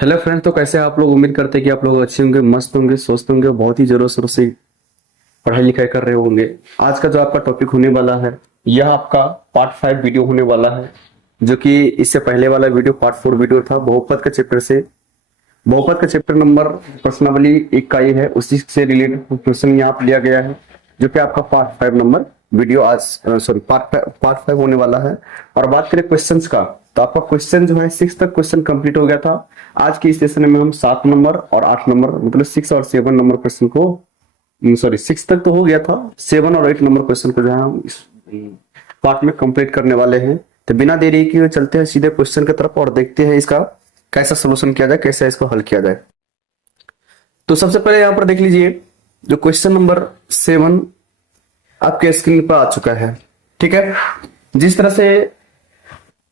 Hello friend, तो कैसे आप लोग? उम्मीद करते हैं कि आप लोग अच्छे होंगे, मस्त होंगे, स्वस्थ होंगे, बहुत ही जोरों शोरों से पढ़ाई लिखाई कर रहे होंगे। आज का जो आपका टॉपिक होने वाला है, यह आपका पार्ट 5 वीडियो होने वाला है, जो कि इससे पहले वाला वीडियो पार्ट 4 वीडियो था। बहुपद का चैप्टर से, बहुपद का चैप्टर नंबर प्रश्नावली 1 का ही है, उसी से रिलेटेड क्वेश्चन यहाँ पे लिया गया है, जो कि आपका पार्ट 5 नंबर वीडियो आज सॉरी पार्ट 5 होने वाला है। और बात करें क्वेश्चंस का, तो आपका क्वेश्चन जो है 6 तक क्वेश्चन कंप्लीट हो गया था। आज के इस सेशन में हम 7 नंबर और 8 नंबर मतलब 6 और 7 नंबर क्वेश्चन को, सॉरी 6 तक तो हो गया था, 7 और 8 नंबर क्वेश्चन को जो है हम इस पार्ट में कंप्लीट करने वाले हैं। तो बिना देरी किए चलते हैं सीधे क्वेश्चन की तरफ और देखते हैं इसका कैसा सोल्यूशन किया जाए, कैसे इसको हल किया जाए। तो सबसे पहले यहाँ पर देख लीजिए, जो क्वेश्चन नंबर 7 आपके स्क्रीन पर आ चुका है। ठीक है, जिस तरह से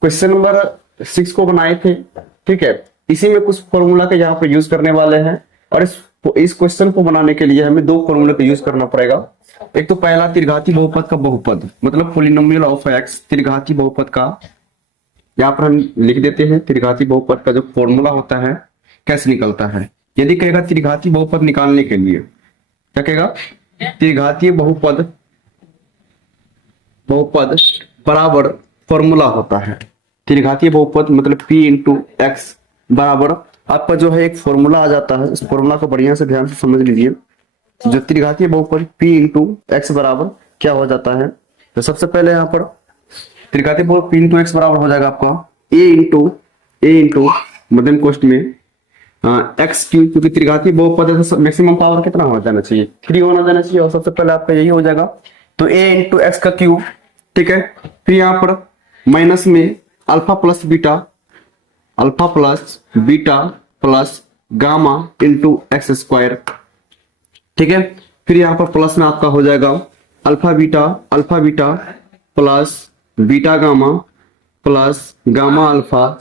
क्वेश्चन नंबर 6 को बनाए थे, ठीक है, इसी में कुछ फॉर्मूला के यहाँ पे यूज करने वाले हैं। और इस क्वेश्चन को बनाने के लिए हमें 2 फॉर्मूले का यूज करना पड़ेगा। एक तो पहला त्रिघाती बहुपद का बहुपद, मतलब पॉलिनोमियल ऑफ एक्स, त्रिघाती बहुपद का यहाँ पर हम लिख देते हैं। त्रिघाती बहुपद का जो फॉर्मूला होता है कैसे निकलता है, यदि कहेगा त्रिघाती बहुपद निकालने के लिए क्या कहेगा, त्रिघातीय बहुपद बराबर फॉर्मूला होता है। त्रिघातीय बहुपद मतलब p इंटू एक्स बराबर आपका जो है एक फॉर्मूला आ जाता है। इस फॉर्मूला को बढ़िया से ध्यान से समझ लीजिए। जो त्रिघातीय बहुपद p इंटू एक्स बराबर क्या हो जाता है, तो सबसे पहले यहाँ पर त्रिघातीय बहुपद p इंटू एक्स बराबर हो जाएगा आपका a इंटू मध्यम कोष्ठ में एक्स क्यूब, क्योंकि त्रिघातीय बहुपद है तो मैक्सिमम पावर कितना हो जाना चाहिए, 3 होना जाना चाहिए। और सबसे पहले आपका यही हो जाएगा, तो a इंटू एक्स का क्यूब। ठीक है, फिर यहाँ पर माइनस में alpha plus beta plus gamma into x square. ठीक है, फिर यहाँ पर प्लस में आपका हो जाएगा alpha beta plus beta gamma plus gamma alpha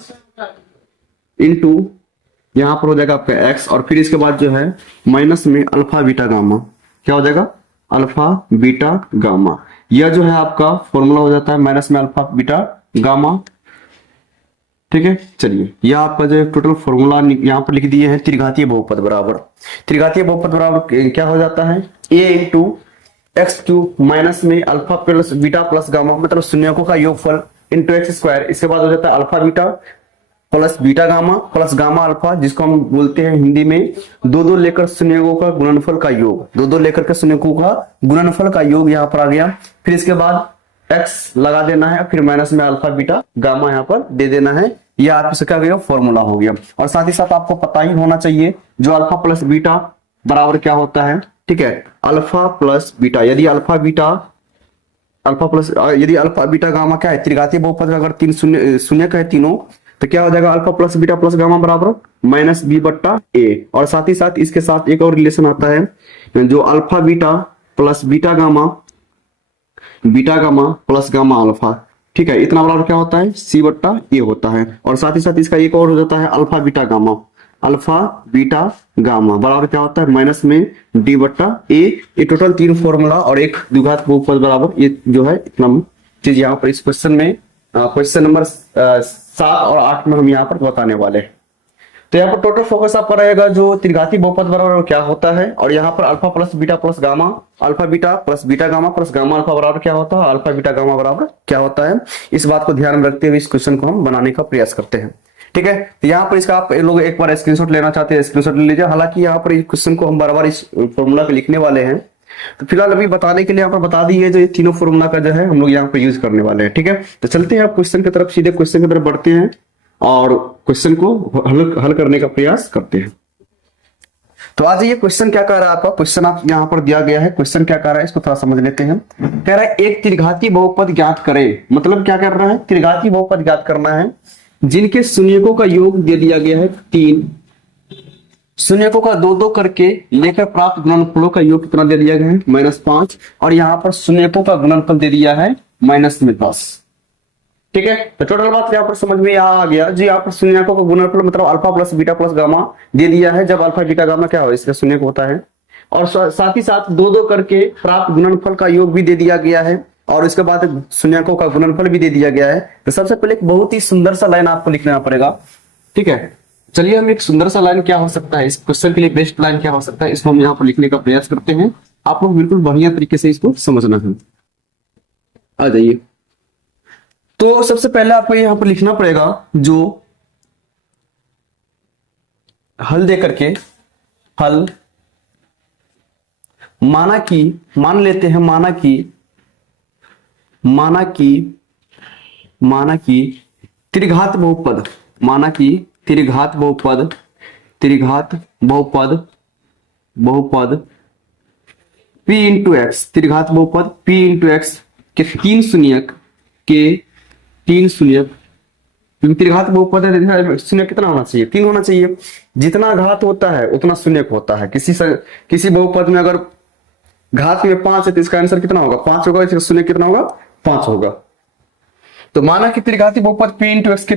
into यहाँ पर हो जाएगा आपका एक्स। और फिर इसके बाद जो है माइनस में अल्फा बीटा गामा, क्या हो जाएगा, अल्फा बीटा गामा। यह जो है आपका फॉर्मूला हो जाता है माइनस में अल्फा बीटा गामा। ठीक है, चलिए यह आपका जो टोटल फॉर्मूला यहाँ पर लिख दिए हैं। त्रिघातीय बहुपद बराबर क्या हो जाता है, a into X cube minus में alpha plus beta plus gamma, मतलब शून्यकों का योगफल इंटू एक्स स्क्वायर। इसके बाद हो जाता है alpha beta plus beta gamma plus gamma alpha, जिसको हम बोलते हैं हिंदी में दो लेकर शून्यकों का गुणनफल का योग। दो लेकर के शून्यकों का गुणनफल का योग यहाँ पर आ गया। फिर इसके बाद x लगा देना है, फिर माइनस में अल्फा बीटा गामा यहाँ पर दे देना है। यह आपसे क्या गया, फॉर्मूला हो गया। और साथ ही साथ आपको पता ही होना चाहिए जो अल्फा प्लस बीटा बराबर क्या होता है। ठीक है, अल्फा प्लस बीटा, यदि अल्फा बीटा गामा क्या है, त्रिघातीय बहुपद अगर 3 शून्य का है तीनों, तो क्या हो जाएगा, alpha plus beta plus gamma बराबर माइनस बी बट्टा ए। और साथ ही साथ इसके साथ एक और रिलेशन आता है, जो alpha beta plus beta gamma plus gamma alpha. ठीक है, इतना बराबर क्या होता है, सी बट्टा ए होता है। और साथ ही साथ इसका एक और हो जाता है अल्फा बीटा गामा बराबर क्या होता है, माइनस में डी बट्टा ए। ये टोटल 3 फॉर्मूला और एक द्विघात बहुपद बराबर, ये जो है इतना चीज यहाँ पर इस क्वेश्चन में क्वेश्चन नंबर 7 और 8 में हम यहाँ पर बताने वाले हैं। तो यहाँ पर टोटल फोकस आपका रहेगा जो त्रिघाती बहुपद बराबर क्या होता है, और यहाँ पर alpha plus beta plus gamma, alpha beta plus beta gamma plus gamma alpha बराबर क्या होता है, अल्फा बीटा गामा बराबर क्या होता है। इस बात को ध्यान में रखते हुए इस क्वेश्चन को हम बनाने का प्रयास करते हैं। ठीक है, तो यहाँ पर इसका आप लोग एक बार स्क्रीनशॉट लेना चाहते हैं, स्क्रीनशॉट ले लीजिए। हालांकि यहाँ पर इस क्वेश्चन को हम बार इस फॉर्मूला पे लिखने वाले हैं, तो फिलहाल अभी बताने के लिए यहाँ पर बता दिए जो ये तीनों फॉर्मूला का जो है हम लोग यहाँ पे यूज करने वाले हैं। ठीक है, तो चलते हैं आप क्वेश्चन की तरफ, सीधे क्वेश्चन की तरफ बढ़ते हैं और क्वेश्चन को हल करने का प्रयास करते हैं। तो आज ये क्वेश्चन क्या कह रहा है आपका, क्वेश्चन आप यहाँ पर दिया गया है, क्वेश्चन क्या कह रहा है इसको थोड़ा समझ लेते हैं। कह रहा है एक त्रिघाती बहुपद ज्ञात करें, मतलब क्या कर रहा है, त्रिघाती बहुपद ज्ञात करना है जिनके शून्यकों का योग दे दिया गया है 3, शून्यकों का 2 करके लेकर प्राप्त गुणनफलों का योग कितना दे दिया गया है, -5। और यहाँ पर शून्यकों का गुणनफल दे दिया है -10। ठीक है, तो टोटल बात यहाँ पर समझ में आ गया जी। यहाँ पर शून्यकों का गुणनफल मतलब alpha plus beta plus gamma दे दिया है, जब अल्फा बीटा गामा क्या हो इसका शून्यक होता है। और साथ ही साथ 2 करके प्राप्त गुणनफल का योग भी दे दिया गया है, और इसके बाद शून्यकों का गुणनफल भी दे दिया गया है। तो सबसे पहले एक बहुत ही सुंदर सा लाइन आपको लिखना पड़ेगा। ठीक है, चलिए हम एक सुंदर सा लाइन क्या हो सकता है, इस क्वेश्चन के लिए बेस्ट लाइन क्या हो सकता है, इसको हम यहाँ पर लिखने का प्रयास करते हैं। आप लोग बिल्कुल बढ़िया तरीके से इसको समझना है। आ जाइए। तो सबसे पहले आपको यहाँ पर लिखना पड़ेगा जो हल दे करके, हल माना कि, मान लेते हैं माना कि त्रिघात बहुपद, माना कि त्रिघात बहुपद p इंटू एक्स, त्रिघात बहुपद p इंटू एक्स के तीन शून्यक क्योंकि त्रिघात बहुपद है, शून्य कितना होना चाहिए, 3 होना चाहिए। जितना घात होता है उतना शून्यक होता है। किसी बहुपद में अगर घात में 5 है तो इसका आंसर कितना होगा, 5 होगा। इसका शून्य कितना होगा, 5 होगा। तो माना कि त्रिघाती बहुपद p इंटू एक्स के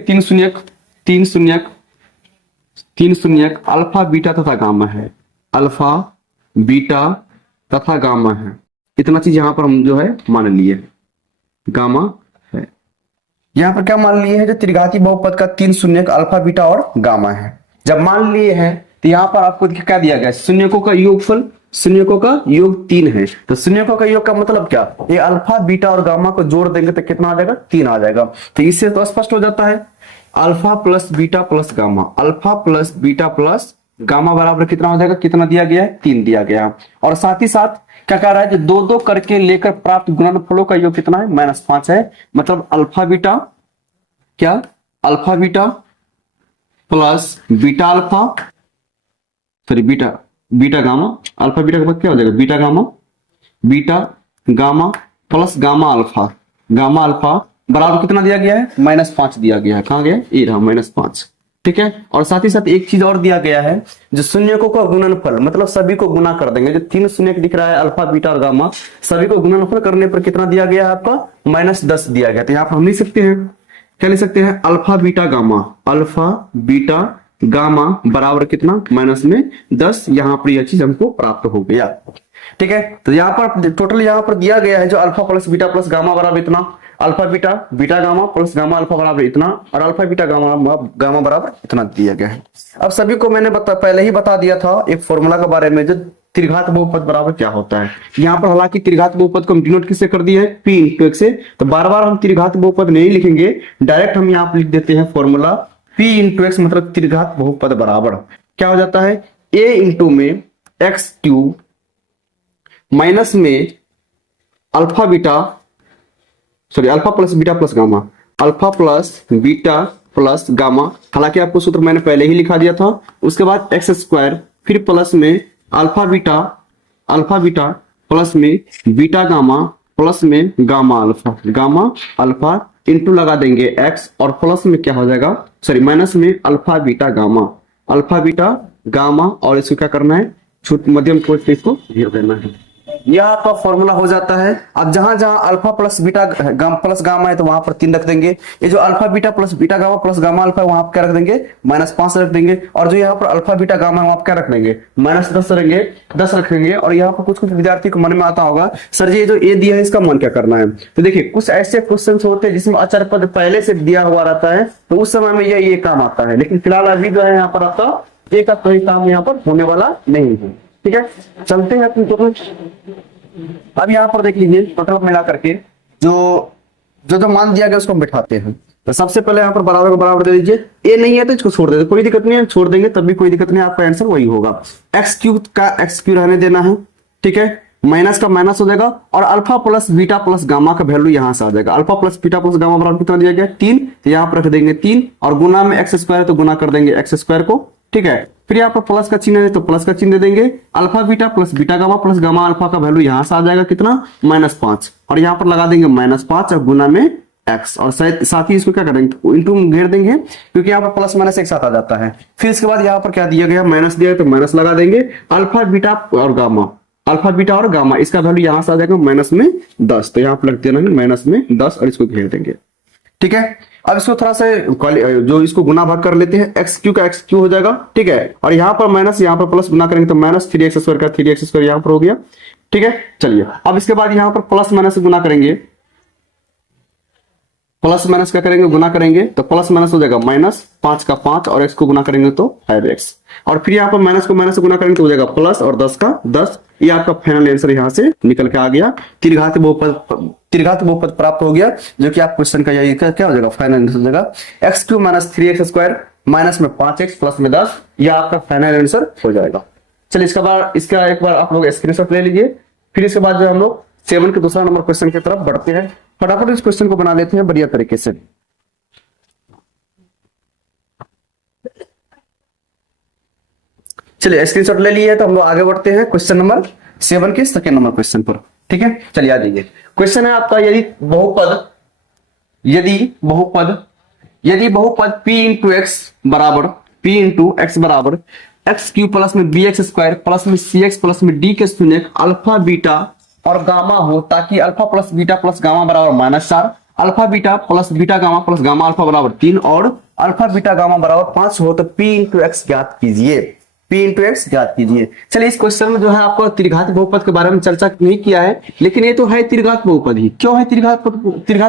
तीन शून्यक अल्फा बीटा तथा गामा है, अल्फा बीटा तथा गामा है। इतना चीज यहां पर हम जो है मान लिए, गामा है। यहां पर क्या मान लिए है, जो त्रिघाती बहुपद का तीन शून्यक अल्फा बीटा और गामा है। जब मान लिए हैं तो यहां पर आपको क्या दिया गया, शून्यकों का योगफल, शून्यकों का योग 3 है। तो शून्यकों का योग का मतलब क्या, ये अल्फा बीटा और गामा को जोड़ देंगे तो कितना आ जाएगा, 3 आ जाएगा। तो इससे तो स्पष्ट हो जाता है alpha plus beta plus gamma, alpha plus beta plus gamma बराबर कितना हो जाएगा, कितना दिया गया है, 3 दिया गया। और साथ ही साथ क्या कह रहा है, जो 2-2 करके लेकर प्राप्त गुणनफलों का योग कितना है, -5 है। मतलब अल्फा बीटा क्या, alpha beta plus beta alpha, sorry beta gamma, alpha beta के बाद क्या हो जाएगा, beta gamma plus gamma alpha बराबर कितना दिया गया है, -5 दिया गया है। कहां गया, ये रहा -5। ठीक है। और साथ ही साथ एक चीज और दिया गया है, जो शून्यकों का गुणनफल, मतलब सभी को गुना कर देंगे। जो 3 शून्य दिख रहा है अल्फा बीटा और गामा, सभी को गुणनफल करने पर कितना दिया गया है आपका, -10 दिया गया। तो यहाँ पर हम लिख सकते हैं, क्या लिख सकते हैं, अल्फा बीटा गामा बराबर कितना, -10। यहाँ पर यह चीज हमको प्राप्त हो गया। ठीक है। तो यहाँ पर टोटल यहाँ पर दिया गया है जो alpha plus beta plus gamma बराबर इतना, alpha beta gamma plus gamma alpha बराबर इतना, और अल्फा बीटा गामा बराबर इतना दिया गया है। अब सभी को मैंने पहले ही बता दिया था एक फॉर्मूला के बारे में, जो त्रिघात बहुपद बराबर क्या होता है। यहाँ पर हालांकि त्रिघात बहुपद को हम डिनोट किससे कर दिया है, p इंटू एक्स से। तो बार बार हम त्रिघात बहुपद नहीं लिखेंगे, डायरेक्ट हम यहाँ पर लिख देते हैं फॉर्मूला p इंटू एक्स, मतलब त्रिघात बहुपद बराबर क्या हो जाता है, a इंटू में एक्स क्यूब माइनस में alpha plus beta plus gamma, alpha plus beta plus gamma. हालांकि आपको सूत्र मैंने पहले ही लिखा दिया था। उसके बाद एक्स स्क्वायर, फिर प्लस में अल्फा बीटा प्लस में बीटा गामा प्लस में गामा अल्फा इंटू लगा देंगे एक्स, और प्लस में क्या हो जाएगा, सॉरी माइनस में अल्फा बीटा गामा, और इसको क्या करना है, मध्यम कोट पे इसको घेर देना है। यह आपका फॉर्मूला हो जाता है। अब जहां जहां alpha plus beta plus gamma है तो वहां पर 3 रख देंगे। ये जो alpha beta plus beta gamma plus gamma alpha है वहां पर क्या रख देंगे, -5 रख देंगे। और जो यहाँ पर अल्फा बीटा गामा है वहां पर क्या रख देंगे, -10 रखेंगे। और यहाँ पर कुछ विद्यार्थी को मन में आता होगा, सर जी जो ए दिया है इसका मान क्या करना है। तो देखिए कुछ ऐसे क्वेश्चन होते हैं जिसमें अचर पद पहले से दिया हुआ रहता है, तो उस समय में ये काम आता है। लेकिन फिलहाल अभी जो है यहाँ पर आपका ए का कोई काम यहाँ पर होने वाला नहीं है। ठीक है, चलते हैं अपने टोटल। अब यहाँ पर देख लीजिए टोटल मिला करके जो मान दिया गया उसको हम बिठाते हैं। तो सबसे पहले यहाँ पर बराबर को बराबर दे दीजिए। ए नहीं है तो इसको छोड़ देते, कोई दिक्कत नहीं है, छोड़ देंगे तब भी कोई दिक्कत नहीं, आपका आंसर वही होगा। एक्स क्यूब का एक्स क्यूब रहने देना है। ठीक है, माइनस का माइनस हो जाएगा, और alpha plus beta plus gamma का वैल्यू यहाँ से आ जाएगा। Alpha plus beta plus gamma बराबर कितना दिया गया, 3। तो यहाँ पर रख देंगे 3, और गुना में एक्स स्क्वायर है तो गुना कर देंगे एक्स स्क्वायर को। ठीक है, फिर यहाँ पर प्लस का चिन्ह है तो प्लस का चिन्ह दे देंगे। Alpha beta plus beta gamma plus gamma alpha का वैल्यू यहाँ से आ जाएगा कितना, -5, और यहाँ पर लगा देंगे -5 और गुना में एक्स, और साथ ही इसको क्या करेंगे, इंटू घेर देंगे, क्योंकि यहाँ पर प्लस माइनस एक साथ आ जाता है। फिर इसके बाद यहाँ पर क्या दिया गया, माइनस दिया है तो माइनस लगा देंगे। अल्फा बीटा और गामा इसका वैल्यू यहाँ से आ जाएगा -10, तो यहाँ पर लग देना है -10 और इसको घेर देंगे। ठीक है, अब इसको थोड़ा सा जो इसको गुना भाग कर लेते हैं, एक्स क्यू का एक्स क्यू हो जाएगा। ठीक है, और यहाँ पर माइनस यहाँ पर प्लस गुना करेंगे तो -3x² का 3x² यहाँ पर हो गया। ठीक है, चलिए अब इसके बाद यहाँ पर प्लस माइनस गुना करेंगे, प्लस माइनस क्या करेंगे, गुना करेंगे, तो प्लस माइनस हो जाएगा माइनस 5 का 5 और x को गुना करेंगे तो 5x, और फिर यहाँ पर माइनस को माइनस से गुना करेंगे तो हो जाएगा प्लस और 10 का 10। ये आपका फाइनल आंसर यहाँ से निकल के आ गया, त्रिघात बहुपद प्राप्त हो गया, जो कि आप क्वेश्चन का यही क्या हो जाएगा, फाइनल आंसर हो जाएगा x³ माइनस 3x² माइनस में 5x प्लस में 10, यह आपका फाइनल आंसर हो जाएगा। चलिए इसका एक बार आप लोग स्क्रीनशॉट ले लीजिए। फिर इसके बाद जो हम लोग 7 के दूसरा नंबर क्वेश्चन की तरफ बढ़ते हैं। फटाफट इस क्वेश्चन को बना लेते हैं बढ़िया तरीके से। चलिए स्क्रीनशॉट ले लिए तो हम लोग आगे बढ़ते हैं क्वेश्चन नंबर 7 के सेकंड नंबर क्वेश्चन पर। ठीक है, चलिए आ जाइए। क्वेश्चन है आपका, यदि बहुपद p इंटू एक्स बराबर x³ प्लस में bx² प्लस में cx प्लस में d के शून्य अल्फा बीटा और गामा हो, ताकि alpha plus beta plus gamma बराबर -4, alpha beta plus beta gamma plus gamma alpha बराबर 3 और अल्फा बीटा गामा बराबर 5 हो, तो p इंटू एक्स ज्ञात कीजिए। चलिए इस क्वेश्चन में जो है आपको त्रिघात बहुपद के बारे में चर्चा नहीं किया है, लेकिन ये तो है त्रिघात बहुपद ही। क्यों है त्रिघात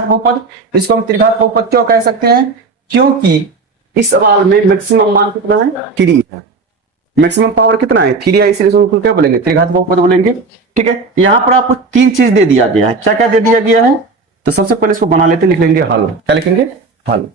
बहुपद? इसको हम त्रिघात बहुपद क्यों कह सकते हैं? क्योंकि इस सवाल में मैक्सिमम मान कितना है, 3 है। मैक्सिमम पावर कितना है, 3 है, इसलिए उसको क्या बोलेंगे, त्रिघात बहुपद बोलेंगे। ठीक है, यहाँ पर आपको 3 चीज दे दिया गया है। क्या क्या दे दिया गया है? तो सबसे पहले इसको बना लेते, लिख लेंगे हल। क्या लिखेंगे? हल।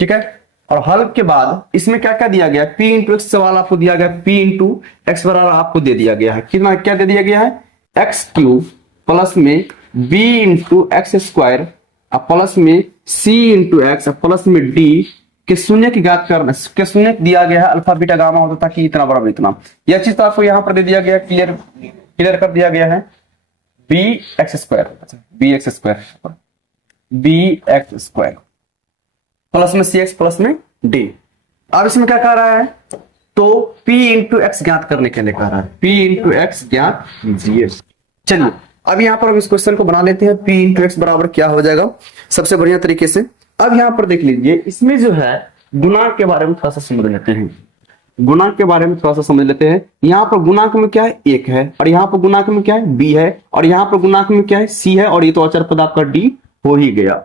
ठीक है, और हल के बाद इसमें क्या क्या दिया गया है, p इंटू एक्स सवाल आपको दिया गया, p इंटू एक्स बराबर आपको दे दिया गया है कितना, क्या दे दिया गया है, x³ प्लस में b इंटू x² प्लस में c इंटू एक्स प्लस में d के शून्य की ज्ञात करना, के शून्य दिया गया है अल्फा बीटा गामा होता, ताकि इतना बराबर इतना। यह चीज तो आपको यहाँ पर दे दिया गया, क्लियर कर दिया गया है, bx² प्लस में cx प्लस में d। अब इसमें क्या कह रहा है, तो p इंटू एक्स ज्ञात करने के लिए कह रहा है, p इंटू एक्स ज्ञात कीजिए। चलिए अब यहाँ पर हम इस क्वेश्चन को बना लेते हैं, p इंटू एक्स बराबर क्या हो जाएगा सबसे बढ़िया तरीके से। अब यहाँ पर देख लीजिए, इसमें जो है गुणांक के बारे में थोड़ा सा समझ लेते हैं, यहाँ पर गुणांक में क्या है, 1 है, और यहाँ पर गुणांक में क्या है, b है, और यहाँ पर गुणांक में क्या है, c है, और ये तो अचर पद आपका d हो ही गया।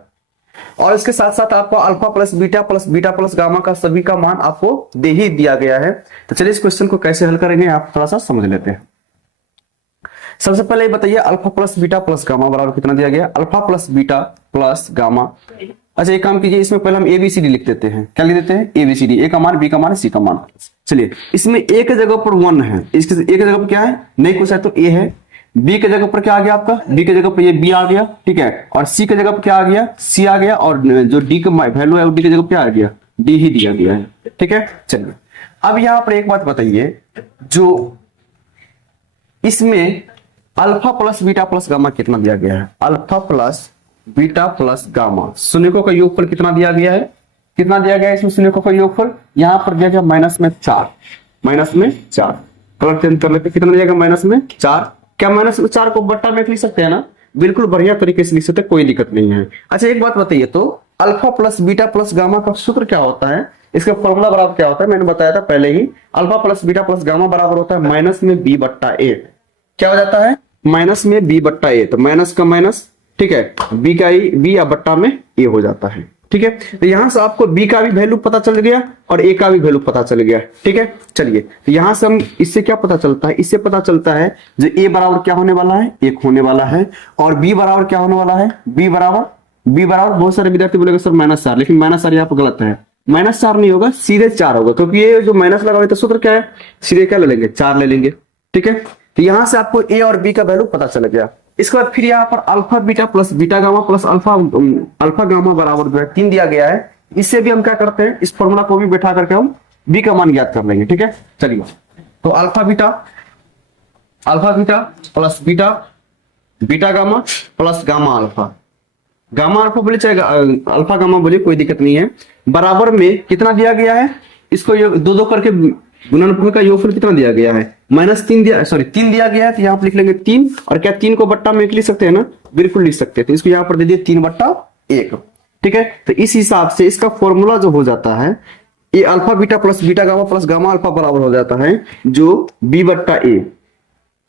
और इसके साथ साथ आपको alpha plus beta plus gamma का सभी का मान आपको दे ही दिया गया है। तो चलिए इस क्वेश्चन को कैसे हल करेंगे आप थोड़ा सा समझ लेते हैं। सबसे पहले ये बताइए, alpha plus beta plus gamma बराबर कितना दिया गया, alpha plus beta plus gamma. अच्छा एक काम कीजिए, इसमें पहले हम ABCD लिख देते हैं। क्या लिख देते हैं, ABCD, A का मान, B का मान, C का मान। चलिए इसमें A के जगह पर 1 है, इसके A के जगह पर क्या है, नहीं कुछ है तो A है। B के जगह पर क्या आ गया आपका, B के जगह पर ये B आ गया, ठीक है, और C के जगह पर क्या आ गया, C आ गया, और जो D का वैल्यू है वो D की जगह पर क्या आ गया, D ही दिया गया है। ठीक है, चलिए अब यहाँ पर एक बात बताइए, जो इसमें alpha plus beta plus gamma कितना दिया गया है, alpha plus beta plus gamma शून्यकों का योगफल कितना दिया गया है, कितना दिया गया है इसमें शून्यकों का योगफल, यहाँ पर दिया गया -4 कलर चेंज कर लेते, कितना दिया गया -4। क्या -4 को बट्टा में लिख सकते हैं ना, बिल्कुल बढ़िया तरीके से लिख सकते हैं, कोई दिक्कत नहीं है। अच्छा एक बात बताइए, तो alpha plus beta plus gamma का सूत्र क्या होता है, इसका फॉर्मूला बराबर क्या होता है, मैंने बताया था पहले ही, alpha plus beta plus gamma बराबर होता है -b/a। क्या हो जाता है, -b/a, तो माइनस का माइनस, ठीक है, b का b या बट्टा में a हो जाता है। ठीक है, तो यहां से आपको b का भी वैल्यू पता चल गया और a का भी वैल्यू पता चल गया। ठीक है, चलिए तो यहां से हम इससे क्या पता चलता है, इससे पता चलता है जो a बराबर क्या होने वाला है, 1 होने वाला है, और b बराबर क्या होने वाला है, b बराबर बहुत सारे विद्यार्थी बोलेंगे सर -4, लेकिन -4 यहाँ पर गलत है, -4 नहीं होगा, सीधे 4 होगा, क्योंकि ये जो माइनस लगा हुआ है तो सूत्र क्या है, सीधे क्या ले लेंगे, 4 ले लेंगे। ठीक है, तो यहां से आपको a और b का वैल्यू पता चल गया। इसके बाद फिर यहाँ पर alpha beta plus beta gamma plus alpha gamma बराबर जो है 3 दिया गया है। इससे भी हम क्या करते हैं, इस फॉर्मूला को भी बैठा करके हम b का मान ज्ञात कर लेंगे। ठीक है, चलिए तो alpha beta plus beta gamma plus gamma alpha बोले चाहे अल्फा गामा बोलिए, कोई दिक्कत नहीं है। बराबर में कितना दिया गया है, इसको दो करके गुणनफल का योगफल कितना दिया गया है, -3 दिया गया है, तो यहाँ पर लिख लेंगे 3, और क्या 3 को बट्टा में लिख सकते हैं ना, बिल्कुल लिख सकते हैं, तो इसको यहाँ पर दे दिए 3/1। ठीक है, तो इस हिसाब से इसका फॉर्मूला जो हो जाता है, ये alpha beta plus beta gamma plus gamma alpha बराबर हो जाता है जो C/A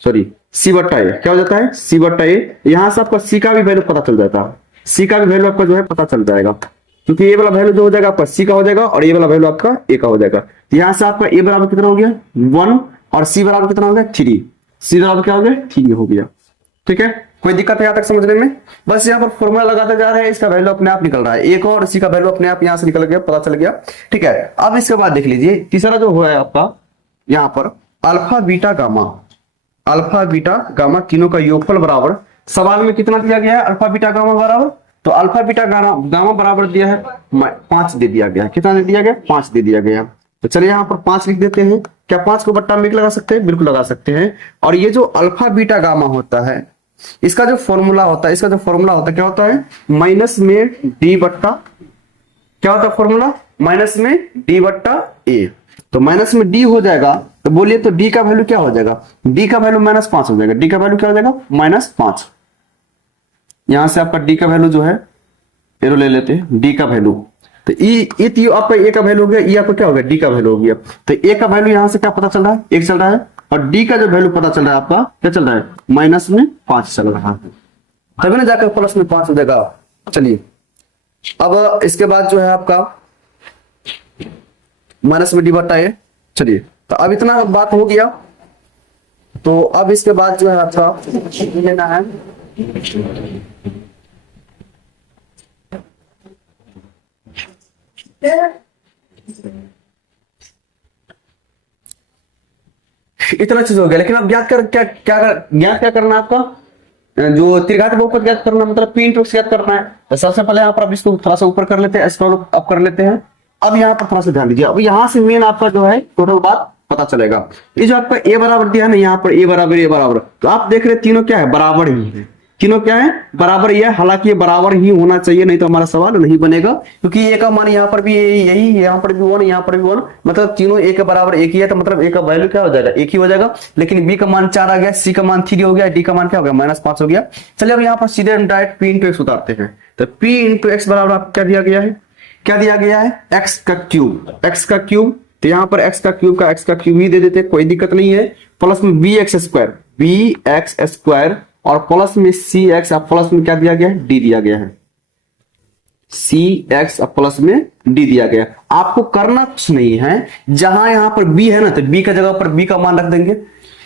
क्या हो जाता है, C/A। यहां से आपका C का भी वैल्यू पता चल जाता है, सी का भी वैल्यू आपका जो है पता चल जाएगा, क्योंकि ये वाला वैल्यू जो हो जाएगा आपका सी का हो जाएगा और ये वाला वैल्यू आपका ए का हो जाएगा। तो यहाँ से आपका ए बराबर कितना हो गया 1 और सी बराबर कितना हो गया 3, सी बराबर क्या हो गया 3 हो गया। ठीक है, कोई दिक्कत है यहाँ तक समझने में? बस यहाँ पर फॉर्मूला लगाते जा रहे हैं, इसका वैल्यू अपने आप निकल रहा है, एक और सी का वैल्यू अपने आप यहाँ से निकल गया, पता चल गया। ठीक है, अब इसके बाद देख लीजिए तीसरा जो हुआ है आपका यहाँ पर alpha beta gamma, alpha beta gamma तीनों का योगफल बराबर, सवाल में कितना दिया गया है अल्फा बीटा गामा बराबर, तो अल्फा बीटा गामा बराबर दिया है 5 दे दिया गया, कितना दे दिया गया 5 दे दिया गया। तो चलिए यहाँ पर 5 लिख देते हैं, क्या 5 को बट्टा में लगा सकते हैं? बिल्कुल लगा सकते हैं। और ये जो अल्फा बीटा गामा होता है इसका जो फॉर्मूला होता है, इसका जो फॉर्मूला होता है क्या होता है माइनस में डी बट्टा, क्या होता है फॉर्मूला माइनस में डी बट्टा ए, तो माइनस में डी हो जाएगा, तो बोलिए तो डी का वैल्यू क्या हो जाएगा, डी का वैल्यू -5 हो जाएगा, डी का वैल्यू क्या हो जाएगा -5। यहां से आपका डी का वैल्यू जो है एरो ले लेते हैं, डी का वैल्यू, तो ई आपका ए का वैल्यू हो गया, ई आपका क्या हो गया डी का वैल्यू हो गया। तो ए का वैल्यू यहां से क्या पता चल रहा है 1 चल रहा है, और डी का जो वैल्यू पता चल रहा है आपका क्या चल रहा है -5 चल रहा है, तभी ना जाकर +5 हो जाएगा। चलिए अब इसके बाद जो है आपका माइनस में डी बट्टा ए। चलिए तो अब इतना बात हो गया, तो अब इसके बाद जो है आपका लेना है इतना चीज हो गया, लेकिन अब ज्ञात क्या करना है आपका, जो त्रिघात बहुपद ज्ञात करना, मतलब पी इंटू एक्स ज्ञात करना है। तो सबसे पहले यहाँ पर अब इसको थोड़ा सा ऊपर कर लेते हैं, स्क्रॉल अप कर लेते हैं। अब यहाँ पर थोड़ा सा ध्यान दीजिए, अब यहाँ से मेन आपका जो है टोटल बात पता चलेगा। ये जो आपका ए बराबर दिया है ना, यहाँ पर ए बराबर, तो आप देख रहे हैं तीनों क्या है बराबर ही है, तीनों क्या है बराबर ही है। हालांकि ये बराबर ही होना चाहिए, नहीं तो हमारा सवाल नहीं बनेगा, क्योंकि ए का मान यहाँ पर भी यही, यहाँ पर भी 1, यहाँ पर भी 1, मतलब तीनों ए के बराबर एक ही है, तो मतलब ए का वैल्यू क्या हो जाएगा एक ही हो जाएगा। लेकिन बी का मान 4 आ गया, सी का मान 3 हो गया, डी का मान क्या हो गया -5 हो गया। चलिए अब यहाँ पर सीधे हम डायरेक्ट पी इंटू एक्स उतारते हैं। तो पी इंटू एक्स बराबर आपको क्या दिया गया है, क्या दिया गया है एक्स का क्यूब, एक्स का क्यूब, तो यहाँ पर एक्स का क्यूब ही दे देते, कोई दिक्कत नहीं है। प्लस में बी एक्स स्क्वायर और प्लस में सी एक्स, प्लस में क्या दिया गया है डी दिया गया है, सी एक्स प्लस में डी दिया गया। आपको करना कुछ नहीं है, जहां यहां पर बी है ना, तो बी का जगह पर बी का मान रख देंगे।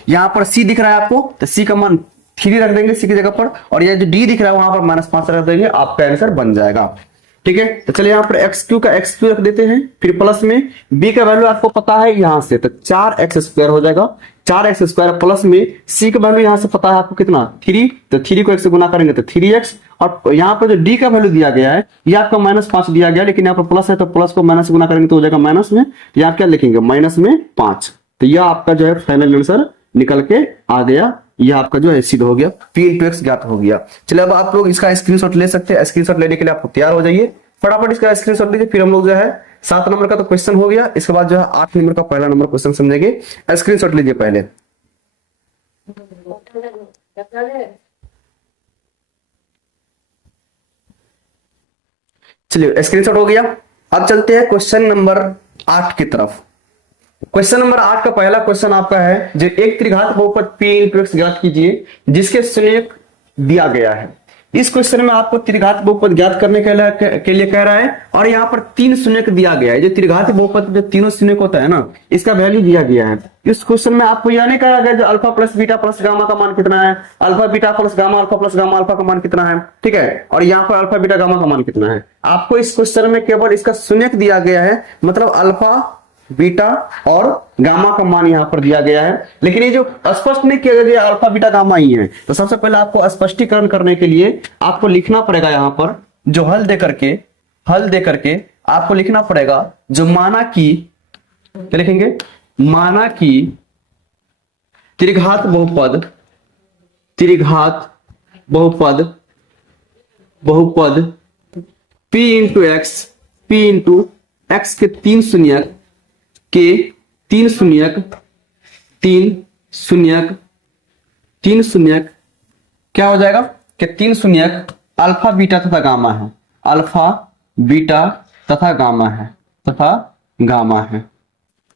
यहां पर सी दिख रहा है आपको, तो सी का मान 3 रख देंगे सी की जगह पर, और ये जो डी दिख रहा है वहां पर -5 रख देंगे, आपका आंसर बन जाएगा। ठीक है, तो चलिए यहाँ पर एक्स क्यू का एक्स क्यू रख देते हैं, फिर प्लस में बी का वैल्यू आपको पता है यहां से, तो 4x² हो जाएगा, 4x² प्लस में सी का वैल्यू यहां से पता है आपको कितना 3, तो 3 को 1 से गुना करेंगे तो 3x, और यहाँ पर जो डी का वैल्यू दिया गया है ये आपका -5 दिया गया, लेकिन यहाँ पर प्लस है तो प्लस को माइनस से गुना करेंगे तो हो जाएगा माइनस में, या आप क्या लिखेंगे -5। तो यह आपका जो है फाइनल आंसर निकल के आ गया, यह आपका जो है सिद्ध हो गया, पी इंटू एक्स ज्ञात हो गया। चलिए अब आप लोग इसका स्क्रीनशॉट ले सकते हैं, स्क्रीनशॉट लेने के लिए आप तैयार हो जाइए, फटाफट इसका स्क्रीनशॉट लीजिए। फिर हम लोग जो है 7 नंबर का तो क्वेश्चन हो गया, इसके बाद जो है 8 नंबर का पहला नंबर क्वेश्चन समझेंगे। स्क्रीनशॉट लीजिए पहले। चलिए स्क्रीनशॉट हो गया, अब चलते हैं क्वेश्चन नंबर 8 की तरफ। क्वेश्चन नंबर 8 का पहला क्वेश्चन आपका है, जो एक त्रिघात बहुपद पी इंटू एक्स ज्ञात कीजिए जिसके शून्य दिया गया है। इस क्वेश्चन में आपको त्रिघात बहुपद ज्ञात करने के लिए कह रहा है, और यहाँ पर 3 शून्य दिया गया है। जो त्रिघात बहुपद जो तीनों शून्य होता है ना, इसका वैल्यू दिया गया है। इस क्वेश्चन में आपको यह नहीं कहा गया जो alpha plus beta plus gamma का मान कितना है, alpha beta plus gamma alpha plus gamma alpha का मान कितना है, ठीक है, और यहाँ पर अल्फा बीटा गामा का मान कितना है। आपको इस क्वेश्चन में केवल इसका शून्य दिया गया है, मतलब अल्फा बीटा और गामा का मान यहाँ पर दिया गया है, लेकिन ये जो स्पष्ट नहीं किया गया अल्फा बीटा गामा ही है। तो सबसे पहले आपको स्पष्टीकरण करने के लिए आपको लिखना पड़ेगा, यहाँ पर जो हल दे करके आपको लिखना पड़ेगा, जो माना कि क्या लिखेंगे, माना कि त्रिघात बहुपद p इंटू एक्स के 3 शून्यक क्या हो जाएगा कि 3 शून्यक अल्फा बीटा तथा गामा है, अल्फा बीटा तथा गामा है।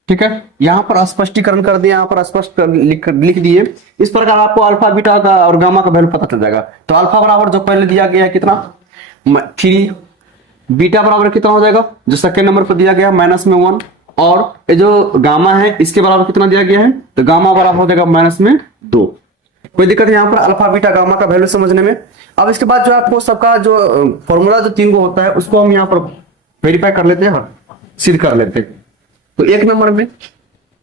ठीक है, यहां पर स्पष्टीकरण कर दिया, यहां पर स्पष्ट लिख दिए। इस प्रकार आपको अल्फा बीटा का और गामा का वैल्यू पता चल जाएगा। तो अल्फा बराबर जो पहले दिया गया है कितना 3, बीटा बराबर कितना हो जाएगा जो सेकेंड नंबर पर दिया गया माइनस में 1, और ये जो गामा है इसके बराबर कितना दिया गया है, तो गामा बराबर हो जाएगा माइनस में 2। कोई दिक्कत यहाँ पर अल्फा बीटा गामा का वैल्यू समझने में। अब इसके बाद जो आपको सबका जो फॉर्मूला जो 3 को होता है उसको हम यहाँ पर वेरीफाई कर लेते हैं, सिद्ध कर लेते हैं। तो एक नंबर में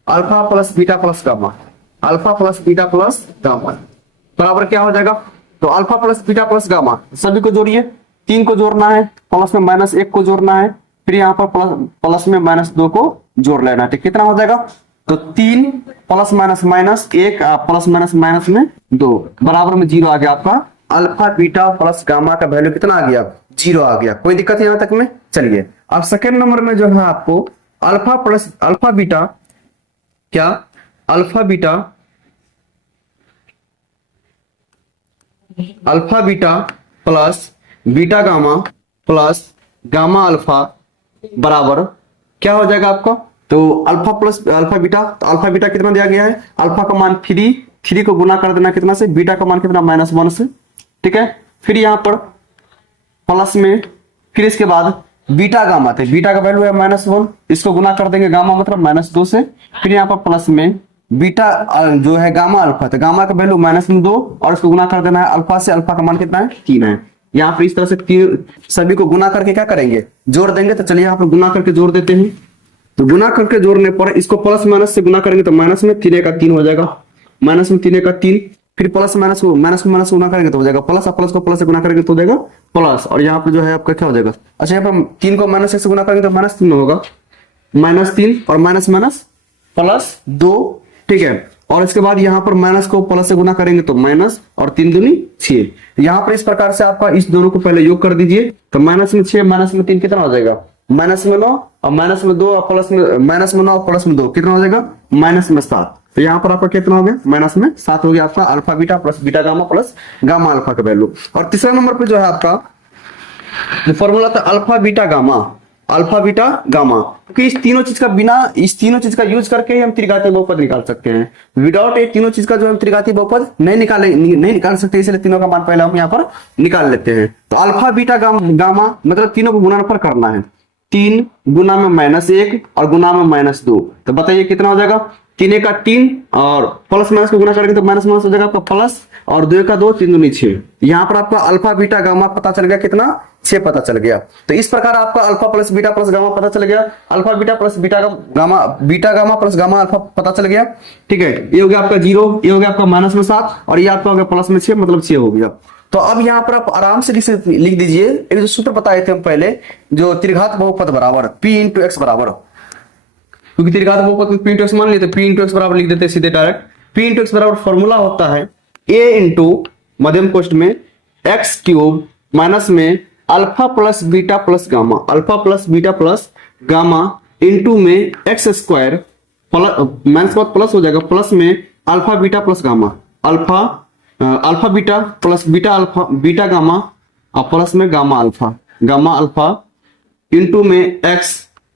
alpha plus beta plus gamma, alpha plus beta plus gamma बराबर क्या हो जाएगा, तो alpha plus beta plus gamma सभी को जोड़िए, 3 को जोड़ना है, प्लस में माइनस 1 को जोड़ना है, फिर यहाँ पर प्लस में माइनस 2 को जोड़ लेना है। तो कितना हो जाएगा, तो 3 plus minus minus 1 plus minus minus में 2 बराबर में 0 आ गया। आपका अल्फा बीटा प्लस गामा का वैल्यू कितना आ गया, 0 आ गया। कोई दिक्कत है यहां तक में। चलिए अब सेकेंड नंबर में जो है आपको अल्फा प्लस अल्फा बीटा, क्या alpha beta plus beta gamma plus gamma alpha बराबर क्या हो जाएगा आपका, तो अल्फा प्लस अल्फा बीटा, तो अल्फा बीटा कितना दिया गया है, अल्फा का मान 3 को गुना कर देना कितना से, बीटा का मान कितना -1 से, ठीक है। फिर यहां पर प्लस में, फिर इसके बाद बीटा गामा थे, बीटा का वैल्यू है -1, इसको गुना कर देंगे गामा मतलब -2 से, फिर यहाँ पर प्लस में बीटा जो है गामा अल्फा, तो गामा का वैल्यू -2 और इसको गुना कर देना है अल्फा से, अल्फा का मान कितना है 3 है। यहाँ पर इस तरह से सभी को गुना करके क्या करेंगे, जोड़ देंगे। तो चलिए यहाँ पर गुना करके जोड़ देते हैं। तो गुना करके जोड़ने पर इसको प्लस माइनस से गुना करेंगे तो माइनस में 3 का 3 हो जाएगा, माइनस में 3 का 3, फिर प्लस माइनस को माइनस गुना करेंगे तो हो जाएगा प्लस, और प्लस को प्लस से गुना करेंगे तो हो जाएगा प्लस, और यहाँ पर जो है आपका क्या हो जाएगा, अच्छा यहाँ पर 3 को -1 से गुना करेंगे तो -3 होगा, -3 और माइनस माइनस +2, ठीक है। और इसके बाद यहाँ पर माइनस को प्लस से गुना करेंगे तो माइनस, और 3 दूनी 6। यहाँ पर इस प्रकार से आपका इस दोनों को पहले योग कर दीजिए, तो माइनस में 6 माइनस में 3 कितना हो जाएगा, माइनस में 9 और माइनस में 2 और प्लस में माइनस में 9 और प्लस में 2 कितना हो जाएगा, -7। तो यहाँ पर आपका कितना हो गया, -7 हो गया आपका alpha beta plus beta gamma plus gamma alpha का वैल्यू। और तीसरा नंबर पे जो है आपका जो फॉर्मूला था alpha beta gamma, alpha beta gamma, क्योंकि इस तीनों चीज का यूज करके ही हम त्रिघातीय बहुपद निकाल सकते हैं। विदाउट ये तीनों चीज का जो हम त्रिघातीय बहुपद नहीं निकाल सकते, इसलिए तीनों का मान पहले हम यहाँ पर निकाल लेते हैं। तो अल्फा बीटा गामा मतलब तीनों को गुणनफल करना है, 3 गुना में -1 और गुना में -2, तो बताइए कितना हो जाएगा, 3 का 3 और प्लस माइनस को गुना करेंगे तो माइनस हो जाएगा आपका प्लस, और 2 का 2 3 दूनी 6। यहाँ पर आपका अल्फा बीटा गामा पता चल गया कितना, 6 पता चल गया। तो इस प्रकार आपका alpha plus beta plus gamma पता चल गया, alpha beta plus beta gamma plus gamma alpha पता चल गया, ठीक है। ये हो गया आपका 0, ये हो गया आपका -7 और ये आपका हो गया प्लस में 6 मतलब 6 हो गया। तो अब यहाँ पर आप आराम से लिख दीजिए, एक जो सूत्र बताए थे हम पहले, जो त्रिघात बहुपद बराबर P × x बराबर, क्योंकि त्रिघात बहुपद P × x मान लेते, P × x बराबर लिख देते सीधे डायरेक्ट। P × x बराबर फॉर्मूला होता है a × मध्यम कोष्ठ में x³ माइनस में alpha plus beta plus gamma, alpha plus beta plus gamma into में x² माइनस बाद प्लस हो जाएगा, प्लस में alpha beta plus gamma, alpha beta plus beta alpha beta gamma और प्लस में गामा अल्फा इंटू में x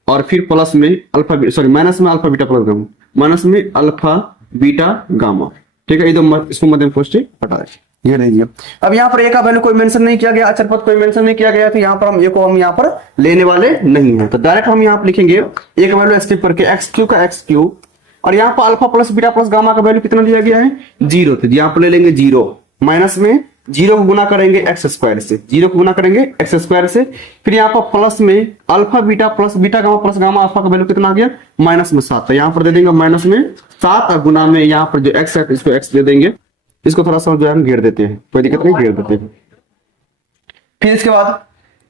और फिर प्लस में माइनस में alpha beta plus gamma, minus में अल्फा बीटा गामा, ठीक है। एकदम इसको मध्यम कोष्ठ हटा दीजिए, ये लीजिए। अब यहाँ पर ए का वैल्यू कोई मेंशन नहीं किया गया, अचर पद कोई मेंशन नहीं किया गया, तो यहाँ पर हम ए को हम यहाँ पर लेने वाले नहीं है, तो डायरेक्ट हम यहाँ पर लिखेंगे ए का वैल्यू स्किप करके x³ का x³ और यहाँ पर alpha plus beta plus gamma का वैल्यू कितना दिया गया है 0, तो यहाँ पर ले लेंगे 0, माइनस में 0 को गुना करेंगे x² से, 0 को गुना करेंगे x² से, फिर यहाँ पर प्लस में alpha beta plus beta gamma plus gamma alpha का वैल्यू कितना आ गया -7, तो यहाँ पर दे देंगे -7 और गुना में यहाँ पर जो x है इसको x दे देंगे, इसको थोड़ा सा जो है हम घेर देते हैं, कोई दिक्कत नहीं, घेर देते हैं। फिर इसके बाद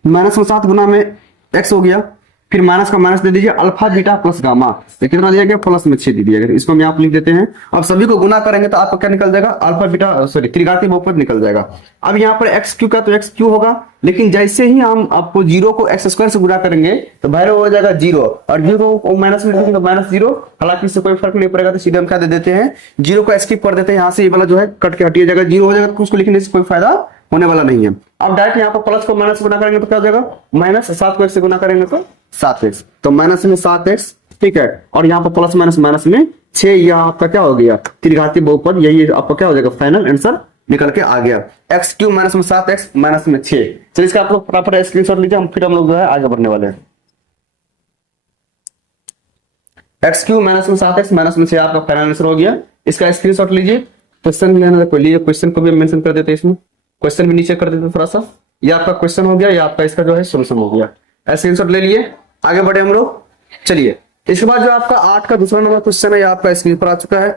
-7 गुना में x हो गया, फिर माइनस का माइनस दे दीजिए, अल्फा बीटा प्लस गामा, तो कितना दिया गया प्लस में 6 दे दिया गया, इसको हम यहाँ पर लिख देते हैं। अब सभी को गुना करेंगे तो आपका क्या निकल जाएगा, अल्फा बीटा त्रिघातीय बहुपद निकल जाएगा। अब यहाँ पर x³ का तो x³ होगा, लेकिन जैसे ही हम आपको 0 को x² से गुना करेंगे तो वैल्यू हो जाएगा 0, और 0 को माइनस में लिखेंगे तो -0, हालांकि इससे कोई फर्क नहीं पड़ेगा, तो सीधे हम क्या दे देते हैं 0 को स्किप कर देते हैं, यहाँ से ये वाला जो है कट के हटिए जाएगा, 0 हो जाएगा, तो उसको लिखने से कोई फायदा होने वाला नहीं है। अब डायरेक्ट यहाँ पर प्लस को माइनस गुना करेंगे तो क्या हो जाएगा, -7 को x से गुना करेंगे तो 7x, तो माइनस में 7x, ठीक है, और यहाँ पर प्लस माइनस में 6, यह आपका क्या हो गया त्रिघातीय बहुपद, यही आपका क्या हो जाएगा फाइनल आंसर निकल के आ गया। एक्स क्यूब माइनस में 7x माइनस में 6। चलिए इसका आप लोग फटाफट स्क्रीनशॉट लीजिए, फिर हम लोग जो है आगे बढ़ने वाले हैं। एक्स क्यूब माइनस में 7x माइनस में 6 आपका फाइनल आंसर हो गया। इसका स्क्रीनशॉट लीजिए, क्वेश्चन भी लेना कोई लीजिए, क्वेश्चन को भी मेंशन कर देते इसमें, क्वेश्चन भी नीचे कर देते थोड़ा सा। ये आपका क्वेश्चन हो गया, ये आपका इसका जो है सोल्यूशन हो गया। स्क्रीनशॉट ले लिए, आगे बढ़े हम लोग। चलिए इसके बाद जो आपका 8 का दूसरा नंबर क्वेश्चन है, ये आपका स्क्रीन पर आ चुका है।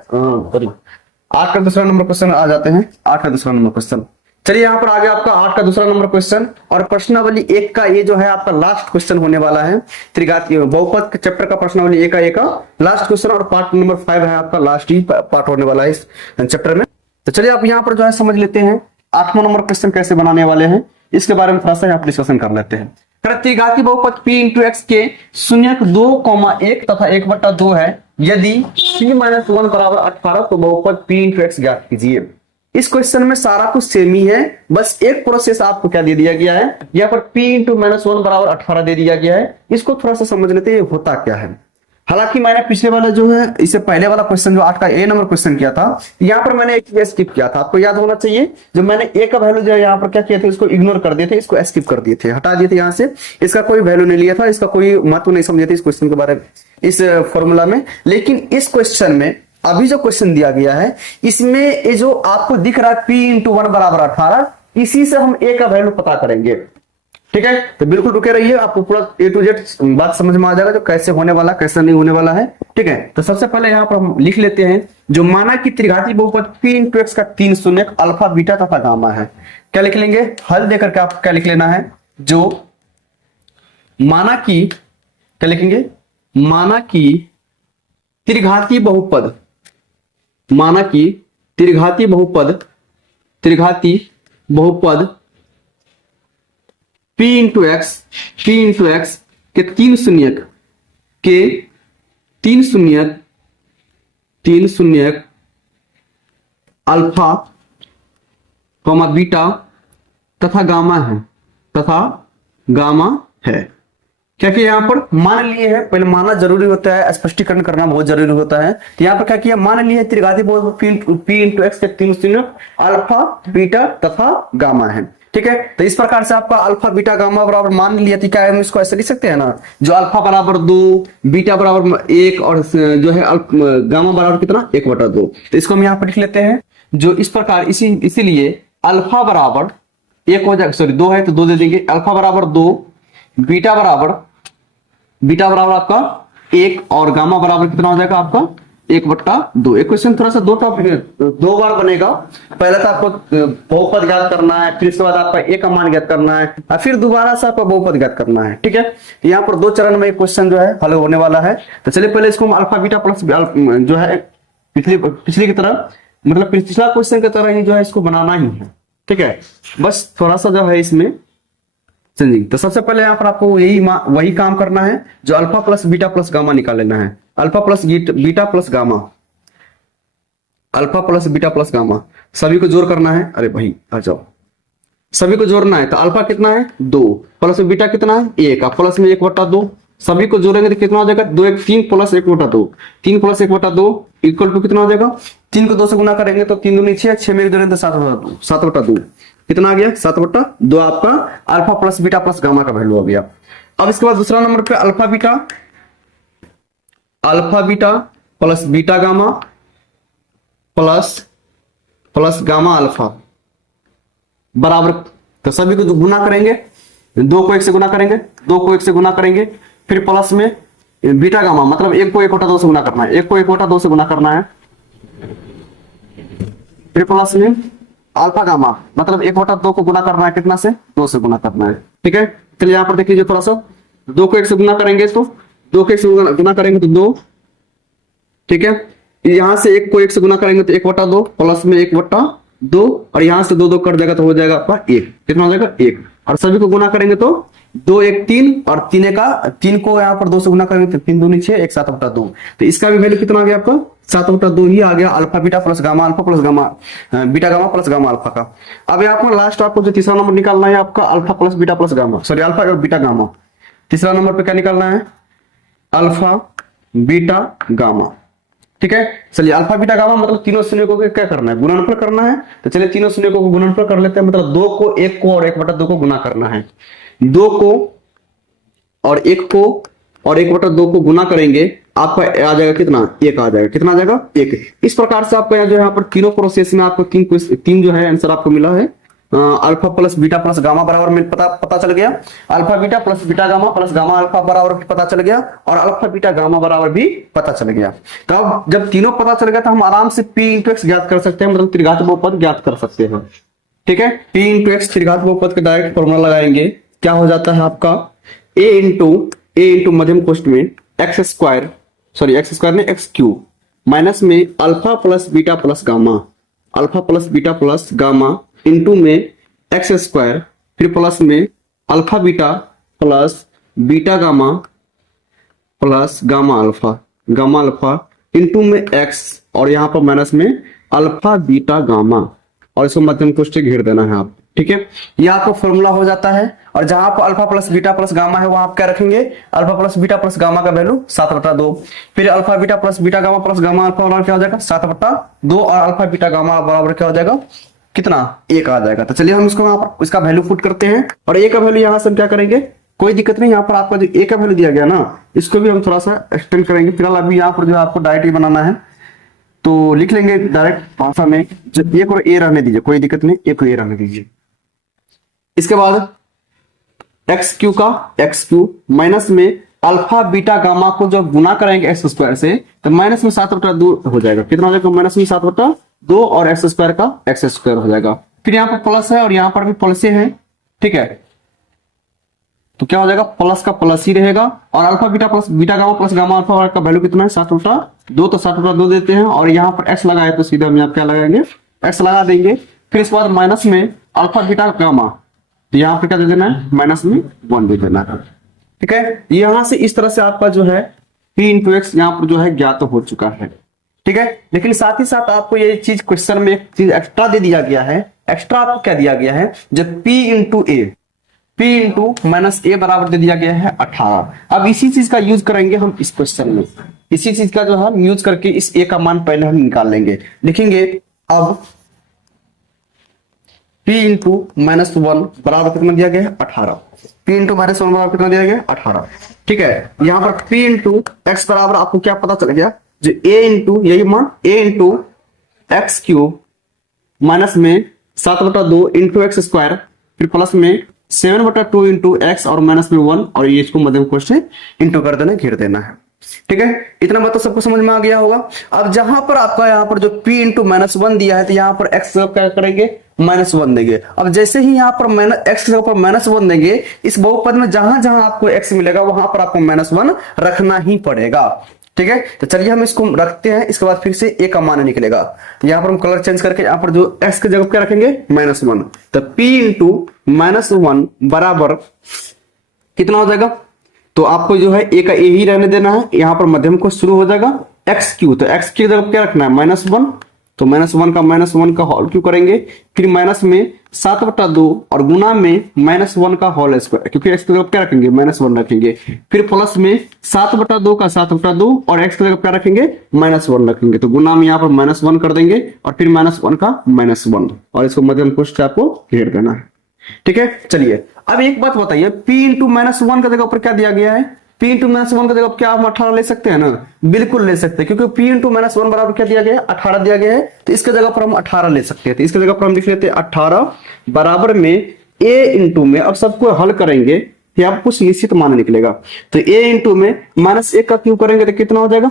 8 का दूसरा नंबर क्वेश्चन आ जाते हैं। 8 का दूसरा नंबर क्वेश्चन, चलिए यहाँ पर आ गया आपका 8 का दूसरा नंबर क्वेश्चन, और प्रश्नावली 1 का ये जो है आपका लास्ट क्वेश्चन होने वाला है। त्रिघातीय बहुपद के चैप्टर का प्रश्नावली 1 का लास्ट क्वेश्चन, और पार्ट नंबर 5 है आपका, लास्ट ही पार्ट होने वाला है इस चैप्टर में। तो चलिए आप यहाँ पर जो है समझ लेते हैं 8वां नंबर क्वेश्चन कैसे बनाने वाले हैं, इसके बारे में थोड़ा सा यहाँ डिस्कशन कर लेते हैं। त्रिघातीय बहुपद p इंटू एक्स के 0.2,1 तथा 1/2 है। यदि p माइनस 1 बराबर 18 तो बहुपद p इंटू एक्स ज्ञात कीजिए। इस क्वेश्चन में सारा कुछ सेम ही है, बस एक प्रोसेस आपको क्या दे दिया गया है, यहाँ पर p इंटू माइनस 1 बराबर 18 दे दिया गया है। इसको थोड़ा सा समझ लेते हैं होता क्या है। हालांकि मैंने पिछले वाला जो है, इससे पहले वाला क्वेश्चन जो 8 का ए नंबर क्वेश्चन किया था, यहाँ पर मैंने एक चीज स्किप किया था, आपको याद होना चाहिए। जो मैंने ए का वैल्यू जो है यहाँ पर क्या किया था, इसको इग्नोर कर दिए थे, इसको स्किप कर दिए थे, हटा दिए थे यहाँ से। इसका कोई वैल्यू नहीं लिया था, इसका कोई महत्व नहीं समझे थे इस क्वेश्चन के बारे में, इस फॉर्मूला में। लेकिन इस क्वेश्चन में अभी जो क्वेश्चन दिया गया है, इसमें ये जो आपको दिख रहा है p इंटू 1 बराबर 18, इसी से हम a का वैल्यू पता करेंगे। ठीक है, तो बिल्कुल रुके रहिए, आपको पूरा A to Z बात समझ में आ जाएगा, जो कैसे होने वाला कैसे नहीं होने वाला है। ठीक है, तो सबसे पहले यहाँ पर हम लिख लेते हैं, जो माना कि त्रिघातीय बहुपद p इंटू एक्स का 3 शून्य अल्फा बीटा तथा गामा है। क्या लिख लेंगे, हल देकर के आपको क्या लिख लेना है, जो माना कि क्या लिखेंगे, माना कि त्रिघातीय बहुपद, माना कि त्रिघातीय बहुपद p इंटू एक्स के 3 शून्य अल्फा बीटा तथा गामा है। क्या किया यहाँ पर मान लिए है, पहले मानना जरूरी होता है, स्पष्टीकरण करना बहुत जरूरी होता है। तो यहाँ पर क्या किया, मान लिए त्रिघातीय बहुपद p इंटू एक्स के 3 शून्य अल्फा बीटा तथा गामा है। ठीक है, तो इस प्रकार से आपका अल्फा बीटा गामा बराबर मान लिया, तो क्या हम इसको ऐसे लिख सकते हैं ना, जो अल्फा बराबर 2, बीटा बराबर 1 और जो है गामा बराबर कितना 1/2। तो इसको हम यहाँ पर लिख लेते हैं, जो इस प्रकार इसीलिए अल्फा बराबर 1 हो जाएगा, सॉरी 2 है तो 2 दे देंगे, अल्फा बराबर 2, बीटा बराबर आपका 1 और गामा बराबर कितना हो जाएगा आपका 1/2। एक क्वेश्चन थोड़ा सा 2 बार बनेगा। पहले तो आपको बहुपद ज्ञात करना है, फिर इसके बाद आपका ए का मान ज्ञात करना है, और फिर दोबारा से आपको बहुपद ज्ञात करना है। ठीक है, यहाँ पर 2 चरण में एक क्वेश्चन जो है हल होने वाला है। तो चलिए पहले इसको हम अल्फा बीटा प्लस जो है पिछले की तरह, मतलब पिछला क्वेश्चन की तरह ही जो है इसको बनाना ही है। ठीक है, बस थोड़ा सा जो है इसमें चेंजिंग। तो सबसे पहले यहाँ पर आपको वही काम करना है, जो alpha plus beta plus gamma निकाल लेना है। Alpha plus beta plus gamma, alpha plus beta plus gamma, सभी को जोड़ करना है। अरे भाई आ जाओ, सभी को जोड़ना है। तो अल्फा कितना है 2, प्लस बीटा कितना है 1, प्लस में 1/2, सभी को जोड़ेंगे तो कितना हो जाएगा 2 1 3 प्लस 1/2, 3 प्लस 1/2 इक्वल टू कितना हो जाएगा, 3 को 2 से गुना करेंगे तो 3 दूनी 6, 6 में जोड़ेंगे तो 7/2, कितना आ गया 7/2 आपका alpha plus beta plus gamma का वैल्यू हो गया। अब इसके बाद दूसरा नंबर पे alpha beta plus beta gamma plus gamma alpha बराबर, तो सभी को गुना करेंगे, 2 को 1 से गुना करेंगे, 2 को 1 से गुना करेंगे, फिर प्लस में बीटा गामा, मतलब 1 को 1/2 से गुना करना है, 1 को 1/2 से गुना करना है, फिर प्लस में अल्फा गामा, मतलब 1/2 को गुना करना है, कितना से 2 से गुना करना है। ठीक है, चलिए यहाँ पर देख लीजिए थोड़ा सा, 2 को 1 से गुना करेंगे तो 2 को 1 से गुना करेंगे तो 2। ठीक है, यहां से 1 को 1 से गुना करेंगे तो 1/2 प्लस में 1/2, और यहां से 2 2 कट जाएगा तो हो जाएगा आपका 1, कितना हो जाएगा 1, और सभी को गुना करेंगे तो 2 1 3, और 3 को यहाँ पर 2 से गुना करेंगे तो 3 दूनी 6, 1 7/2। तो इसका भी वैल्यू कितना आ गया आपका 7/2 ही आ गया, alpha beta plus gamma alpha plus gamma beta gamma plus gamma alpha का। अब यहाँ पर लास्ट आपको जो तीसरा नंबर निकालना है आपका alpha plus beta plus gamma, sorry alpha और बीटा गामा। तीसरा नंबर पे क्या निकालना है, अल्फा बीटा गामा। ठीक है। चलिए अल्फा बीटा गामा मतलब तीनों शून्य को क्या करना है, गुणनफल करना है। तो चलिए तीनों शून्य को गुणनफल कर लेते हैं, मतलब 2 को 1 को और 1/2 को गुना करना है। 2 को और 1 को और 1/2 को गुना करेंगे, आपका आ जाएगा कितना, 1 आ जाएगा। कितना आ जाएगा, 1। इस प्रकार से आपको जो यहाँ पर तीनों प्रोसेस में आपको तीन जो है आंसर आपको मिला है। Alpha plus beta plus gamma बराबर में पता चल गया, alpha beta plus beta gamma plus gamma alpha बराबर पता चल गया, और अल्फा बीटा गामा बराबर भी पता चल गया। तो अब जब तीनों पता चल गया तो हम आराम से p इंटू एक्स ज्ञात कर सकते हैं, मतलब त्रिघात बहुपद ज्ञात कर सकते हैं। ठीक है, p इंटू एक्स त्रिघात बहुपद का डायरेक्ट फॉर्मूला लगाएंगे, क्या हो जाता है आपका a इंटू मध्यम कोष्ठ में एक्स स्क्वायर ने एक्स क्यूब माइनस में alpha plus beta plus gamma into में एक्स स्क्वायर, फिर प्लस में alpha beta plus beta gamma plus gamma alpha into में एक्स, और यहाँ पर माइनस में अल्फा बीटा गामा, और इसको मध्यम कोष्ठ से घेर देना है आप। ठीक है, यह आपका फॉर्मूला हो जाता है। और जहां पर alpha plus beta plus gamma है वहां आप क्या रखेंगे, alpha plus beta plus gamma का वैल्यू 7/2, फिर alpha beta plus beta gamma plus gamma alpha बराबर क्या हो जाएगा 7/2, और अल्फा बीटा गामा बराबर क्या हो जाएगा, कितना, 1 आ जाएगा। तो चलिए हम इसको यहाँ पर इसका वैल्यू पुट करते हैं, और ए का वैल्यू यहाँ से हम क्या करेंगे, कोई दिक्कत नहीं, यहाँ पर आपका जो ए का वैल्यू दिया गया ना, इसको भी हम थोड़ा सा एक्सटेंड करेंगे। फिलहाल अभी यहाँ पर जो आपको डायरेक्ट ही बनाना है, तो लिख लेंगे डायरेक्ट भाषा में, जब एक और ए रहने दीजिए, कोई दिक्कत नहीं, एक और ए रहने दीजिए। इसके बाद एक्स क्यू माइनस में अल्फा बीटा गामा को जब गुना करेंगे एक्स स्क्वायर से, तो माइनस में 7/2 हो जाएगा। कितना हो जाएगा, माइनस में 7/2, और एक्स स्क्वायर का एक्स स्क्वायर हो जाएगा। फिर यहाँ पर प्लस है और यहाँ पर भी प्लस है, ठीक है, तो क्या हो जाएगा, प्लस का प्लस ही रहेगा, और alpha beta plus beta gamma plus gamma alpha का वैल्यू कितना है 7/2, तो 7/2 देते हैं, और यहाँ पर एक्स लगाए तो सीधा हम यहाँ क्या लगाएंगे, एक्स लगा देंगे। फिर इसके बाद माइनस में अल्फा बीटा गामा, तो यहाँ पर क्या दे देना है, माइनस में 1 दे देना है। ठीक है, यहां से इस तरह से आपका जो है p इंटू एक्स यहाँ पर जो है ज्ञात हो चुका है। ठीक है, लेकिन साथ ही साथ आपको ये चीज क्वेश्चन में एक चीज एक्स्ट्रा दे दिया गया है। एक्स्ट्रा आपको क्या दिया गया है, जब p इंटू माइनस ए बराबर दे दिया गया है 18। अब इसी चीज का यूज करेंगे हम इस क्वेश्चन में, इसी चीज का जो हम यूज करके इस ए का मान पहले हम निकाल लेंगे। लिखेंगे अब p इंटू -1 बराबर कितना दिया गया है 18, p इंटू -1 बराबर कितना दिया गया है 18। ठीक है, यहां पर p इंटू एक्स बराबर आपको क्या पता चल गया, जो a इंटू यही मान a into X cube minus में 7/2 इंटू एक्स स्क्वायर, फिर प्लस में 7/2 इंटू एक्स और माइनस में 1, और ये इसको मध्यम कोष्ठ से इंटू कर देना, घेर देना है। ठीक है, इतना बात तो सबको समझ में आ गया होगा। अब जहां पर आपका यहाँ पर जो p इंटू -1 दिया है, तो यहाँ पर x क्या करेंगे, -1 देंगे। अब जैसे ही यहाँ पर x के ऊपर -1 देंगे, इस बहुपद में जहां जहां आपको x मिलेगा वहां पर आपको -1 रखना ही पड़ेगा। ठीक है, तो चलिए हम इसको रखते हैं, इसके बाद फिर से a का मान निकलेगा। तो यहाँ पर हम कलर चेंज करके यहाँ पर जो x की जगह क्या रखेंगे, -1, तो p इंटू -1 बराबर कितना हो जाएगा, तो आपको जो है a का a ही रहने देना है, यहाँ पर मध्यम को शुरू हो जाएगा एक्स क्यू, तो एक्स की जगह क्या रखना है, -1, तो -1 का होल क्यू करेंगे, फिर माइनस में 7/2 और गुना में -1 का होल स्क्वायर, क्योंकि एक्स की जगह क्या रखेंगे, -1 रखेंगे, फिर प्लस में 7/2 का 7/2 और एक्स की जगह क्या रखेंगे, -1 रखेंगे, तो गुना में यहाँ पर -1 कर देंगे, और फिर -1 का -1, और इसको मध्यम कोष्ठ से आपको घेर देना है। ठीक है, चलिए अब एक बात बताइए, p इंटू -1 का जगह पर क्या दिया गया है, p इंटू -1 का जगह क्या हम 18 ले सकते हैं ना, बिल्कुल ले सकते हैं, क्योंकि p इंटू -1 बराबर क्या दिया गया है, 18 दिया गया है, तो इसके जगह पर हम 18 ले सकते हैं। तो इसके जगह पर हम लिख लेते हैं 18 बराबर में a इंटू में, अब सबको हल करेंगे या कुछ निश्चित मान निकलेगा, तो a इंटू में -1 का क्यूब करेंगे तो कितना हो जाएगा,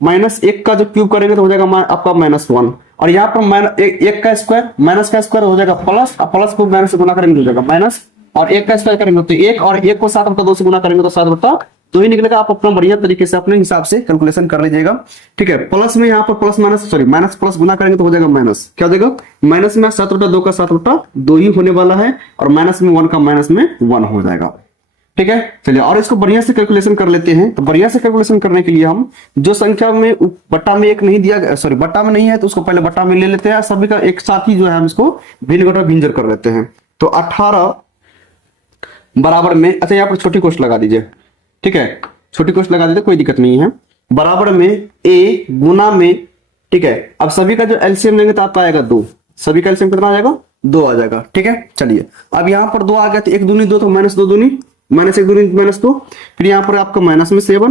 -1 का जो क्यूब करेंगे तो हो जाएगा आपका -1, और यहाँ पर एक का स्क्वायर माइनस का स्क्वायर हो जाएगा प्लस, और प्लस को माइनस से गुना करेंगे हो जाएगा माइनस, और 1 का स्क्वायर करेंगे तो 1, और 1 को 7/2 से गुना करेंगे तो 7/2 ही निकलेगा। आप अपना बढ़िया तरीके से अपने हिसाब से कैलकुलेशन कर लीजिएगा। ठीक है, प्लस में यहाँ पर माइनस प्लस गुना करेंगे तो हो जाएगा माइनस, क्या हो जाएगा, माइनस में 7/2 का 7/2 ही होने वाला है, और माइनस में 1 का माइनस में 1 हो जाएगा। ठीक है, चलिए और इसको बढ़िया से कैलकुलेशन कर लेते हैं। तो बढ़िया से कैलकुलेशन करने के लिए हम जो संख्या में बट्टा में 1 नहीं दिया गया, सॉरी बट्टा में नहीं है, तो उसको पहले बट्टा में ले लेते हैं, सभी का एक साथ ही जो है हम इसको भिन्न घटा भिंजर कर लेते हैं। तो 18 बराबर में, अच्छा यहाँ पर छोटी कोष्ठ लगा दीजिए। ठीक है, छोटी कोष्ठ लगा दीजिए, कोई दिक्कत नहीं है। बराबर में ए गुना में, ठीक है। अब सभी का जो एलसीएम लेंगे तो आपका आएगा 2, सभी का एलसीएम कितना आ जाएगा 2 आ जाएगा, ठीक है। चलिए अब यहाँ पर 2 आ गया तो 1 दूनी 2 तो माइनस 2 दूनी माइनस 1 दूनी माइनस 2, फिर यहाँ पर आपका माइनस में 7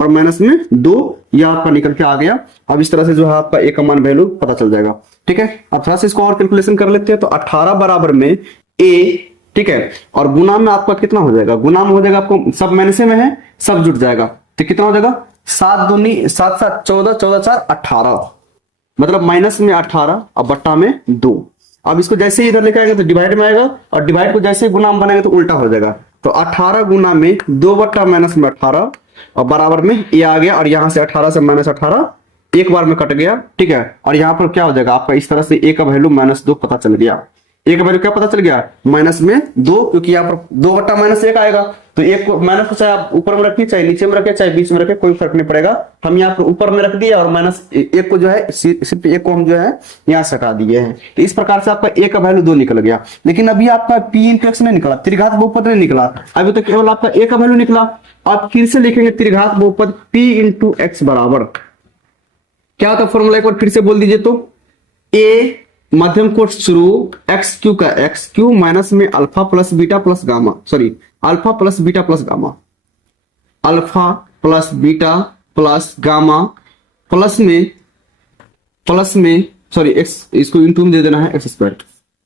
और माइनस में 2, यह आपका निकल के आ गया। अब इस तरह से जो है आपका ए का मान वैल्यू पता चल जाएगा, ठीक है। अब थोड़ा सा इसको और कैलकुलेशन कर लेते हैं। तो 18 बराबर में ए, ठीक है, और गुना में आपका कितना हो जाएगा, गुना में हो जाएगा आपको सब माइनस में है, सब जुट जाएगा तो कितना हो जाएगा 7 दूनी 7 7 14 14 4 18, मतलब माइनस में 18 और बट्टा में 2। अब इसको जैसे ही इधर लेके आएगा तो डिवाइड में आएगा, और डिवाइड को जैसे ही गुना में बनाएंगे तो उल्टा हो जाएगा। तो 18 गुना में 2 बट्टा माइनस में 18 और बराबर में ये आ गया, और यहां से 18 से माइनस 18 एक बार में कट गया, ठीक है। और यहाँ पर क्या हो जाएगा आपका इस तरह से ए का वैल्यू -2 पता चल गया। ए का वैल्यू क्या पता चल गया माइनस में 2, क्योंकि यहाँ पर 2 बट्टा माइनस 1 आएगा। तो एक को माइनस को चाहे आप ऊपर में रखिए, चाहे नीचे में रखे, चाहे बीच में रखे, कोई फर्क नहीं पड़ेगा। हम यहाँ पर ऊपर में रख दिए और माइनस 1 को जो है सिर्फ 1 को हम जो है यहाँ से हटा दिए हैं। तो इस प्रकार से आपका ए का वैल्यू 2 निकल गया। लेकिन अभी आपका पी इंटू एक्स नहीं निकला, त्रिघात बहुपद नहीं निकला, अभी तो केवल आपका ए का वैल्यू निकला। आप फिर से लिखेंगे त्रिघात बहुपद पी इंटू एक्स बराबर क्या होता है फॉर्मूला, एक बार फिर से बोल दीजिए। तो ए मध्यम कोट शुरू एक्स क्यू का एक्स क्यू माइनस में alpha plus beta plus gamma, sorry alpha plus beta plus gamma, alpha plus beta plus gamma plus में सॉरी एक्स, इसको इंटू में दे देना है एक्स स्क्वायर,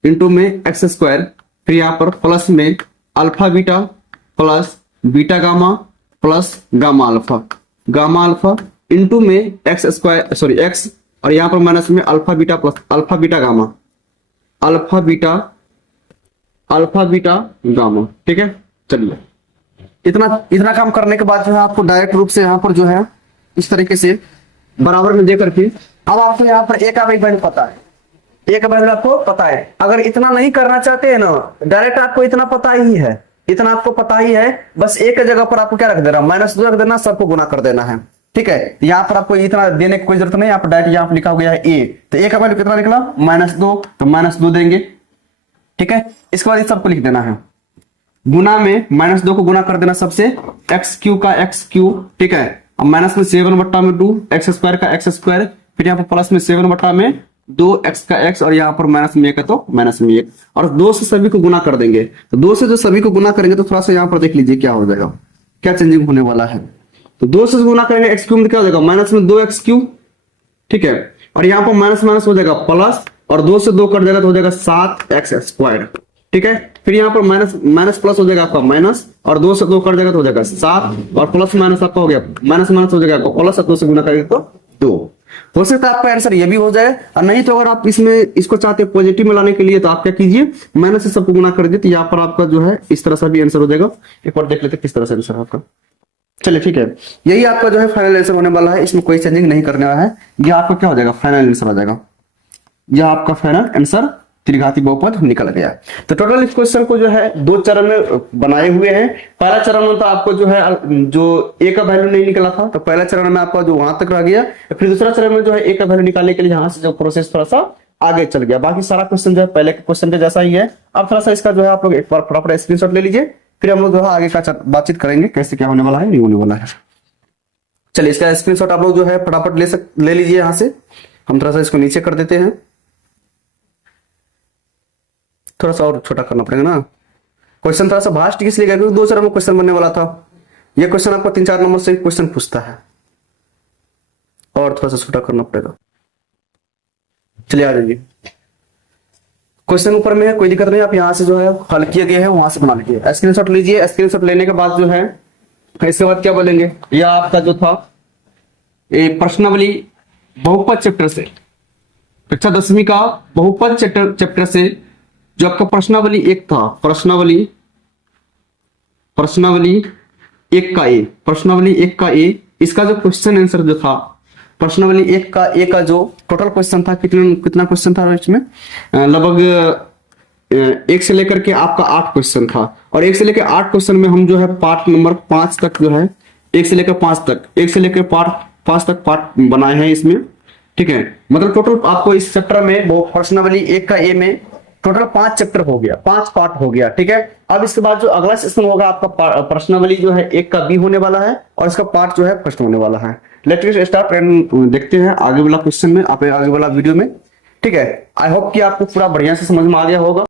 इंटू में एक्स स्क्वायर, फिर यहां पर प्लस में alpha beta plus beta gamma plus gamma alpha into में एक्स स्क्वायर सॉरी एक्स, और यहां पर माइनस में alpha beta plus alpha beta gamma, ठीक है। चलिए इतना काम करने के बाद जो है आपको डायरेक्ट रूप से यहाँ पर जो है इस तरीके से बराबर में दे करके, अब आपको यहाँ पर ए का वैल्यू पता है, ए का वैल्यू आपको पता है। अगर इतना नहीं करना चाहते हैं ना, डायरेक्ट आपको इतना पता ही है, इतना आपको पता ही है, बस एक जगह पर आपको क्या रख देना -2 रख देना, सबको गुना कर देना है, ठीक है। यहाँ पर आपको इतना देने की कोई जरूरत नहीं, आप डायरेक्ट यहाँ पर लिखा गया है ए, तो ए का वैल्यू कितना निकला -2, तो -2 देंगे, ठीक है। इसके बाद इस सबको लिख देना है, गुना में -2 को गुना कर देना सबसे, एक्स क्यू का एक्स क्यू, ठीक है, अब माइनस में 7 बट्टा में 2, एक्स स्क्वायर का एक्स स्क्वायर, फिर यहाँ पर प्लस में 7 बट्टा में 2 एक्स का एक्स, और यहाँ पर माइनस में 1 है तो माइनस में 1, और 2 से सभी को गुना कर देंगे। तो 2 से जो सभी को गुना करेंगे तो थोड़ा सा यहाँ पर देख लीजिए क्या हो जाएगा, क्या चेंजिंग होने वाला है। तो 2 से गुना करेंगे एक्स क्यूब में क्या हो जाएगा माइनस में 2 एक्स क्यूब, ठीक है, और यहाँ पर माइनस माइनस हो जाएगा प्लस, और 2 से 2 कट जाएगा तो हो जाएगा 7 एक्स स्क्वायर, ठीक है। फिर यहाँ पर माइनस प्लस हो जाएगा आपका माइनस, और 2 से 2 कट जाएगा तो हो जाएगा 7, और प्लस माइनस आपका हो गया माइनस हो जाएगा आपका प्लस, 2 से गुना करेंगे तो 2। हो सकता है आपका आंसर ये भी हो जाए, और नहीं तो अगर आप इसमें इसको चाहते हैं पॉजिटिव में लाने के लिए तो आप क्या कीजिए माइनस से सबको गुना कर दीजिए, तो यहाँ पर आपका जो है इस तरह से भी आंसर हो जाएगा। एक बार देख लेते किस तरह से आंसर आपका। चलिए ठीक है, यही आपका जो है फाइनल आंसर होने वाला है, इसमें कोई चेंजिंग नहीं करने वाला है। यह आपका क्या हो जाएगा फाइनल आंसर हो जाएगा, यह आपका फाइनल आंसर त्रिघाती बहुपद निकल गया। तो टोटल इस क्वेश्चन को जो है 2 चरण में बनाए हुए हैं। पहला चरण में तो आपको जो है जो ए का वैल्यू नहीं निकला था, तो पहला चरण में आपका जो वहां तक रह गया, फिर दूसरा चरण में जो है ए का वैल्यू निकालने के लिए यहाँ से जो प्रोसेस थोड़ा सा आगे चल गया। बाकी सारा क्वेश्चन जो है पहले के क्वेश्चन के जैसा ही है। अब थोड़ा सा इसका जो है आप लोग एक बार फटाफट स्क्रीनशॉट ले लीजिए, फिर हम लोग जो है आगे का बातचीत करेंगे कैसे क्या होने वाला है नहीं होने वाला है। चलिए इसका स्क्रीनशॉट आप लोग जो है फटाफट ले लीजिए। यहाँ से हम थोड़ा सा इसको नीचे कर देते हैं, थोड़ा सा और छोटा करना पड़ेगा ना। क्वेश्चन थोड़ा सा भास्ट इसलिए गया क्योंकि 2 चरण में क्वेश्चन बनने वाला था। ये क्वेश्चन आपको 3-4 नंबर से क्वेश्चन पूछता है, और थोड़ा सा छोटा करना पड़ेगा। चलिए आ जाइए, क्वेश्चन ऊपर में है, कोई दिक्कत नहीं, आप यहाँ से जो है हल किए गए हैं वहां से बना लीजिए। स्क्रीनशॉट लीजिए, स्क्रीनशॉट लेने के बाद जो है इसके बाद क्या बोलेंगे, यह आपका जो था प्रश्नावली बहुपद चैप्टर से, कक्षा 10वीं का बहुपद चैप्टर से जो आपका प्रश्नावली 1 था, प्रश्नावली 1 का ए, इसका जो क्वेश्चन आंसर जो था प्रश्नावली 1 का ए का जो टोटल क्वेश्चन था, कितना क्वेश्चन था इसमें, लगभग 1 से लेकर के आपका 8 क्वेश्चन था। और 1 से लेकर 8 क्वेश्चन में हम जो है पार्ट नंबर 5 तक जो है 1 से लेकर 5 तक पार्ट बनाए हैं इसमें, ठीक है। मतलब टोटल आपको इस चैप्टर में वो प्रश्नावली 1 का ए में टोटल 5 चैप्टर हो गया, 5 पार्ट हो गया, ठीक है। अब इसके बाद जो अगला सेशन होगा आपका प्रश्नावली जो है 1 का बी होने वाला है और इसका पार्ट जो है फर्स्ट होने वाला है। लेट्स स्टार्ट एंड देखते हैं आगे वाला क्वेश्चन में, आगे वाला वीडियो में, ठीक है। आई होप कि आपको पूरा बढ़िया से समझ में आ गया होगा।